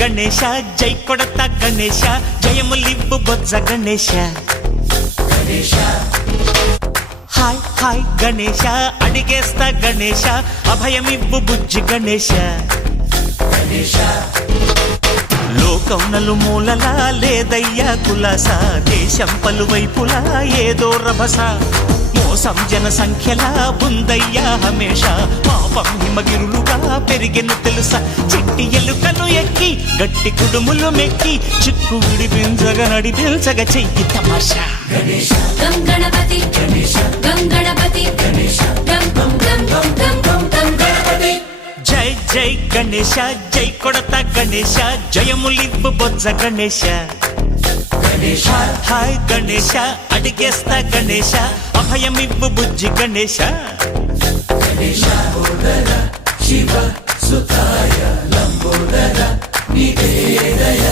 గణేశ జై కొడత గణేశ జయములివ్వు బొజ్జ Ganesha hi hi Ganesha అడిగేస్తా Ganesha అభయమివ్వు బుజ్జి గణేశ లోకం నలుమూలలా లేదయ్యా కులాస దేశం పలువైపులా ఏదో రభస మోసం జన సంఖ్యలా ఉందయ్యా హమేష పాపం హిమగిరులుగా పెరిగెను తెలుసా చిట్టి ఎలుకను ఎక్కి గట్టి కుడుములు మెక్కి చిక్కు విడిపించగా నడిపించగ చెయ్యి తమాషా గం గణపతి గం గణపతి గం గం గం గం గం గం గణపతి జై జై గణేశ జై కొడత గణేశ జయములివ్వు బొజ్జ గణేశ హాయ్ గణేశ అడిగేస్తా గణేశ అభయమివ్వు బుజ్జి గణేశ శివ సుతాయ లంబోదర నివేదయ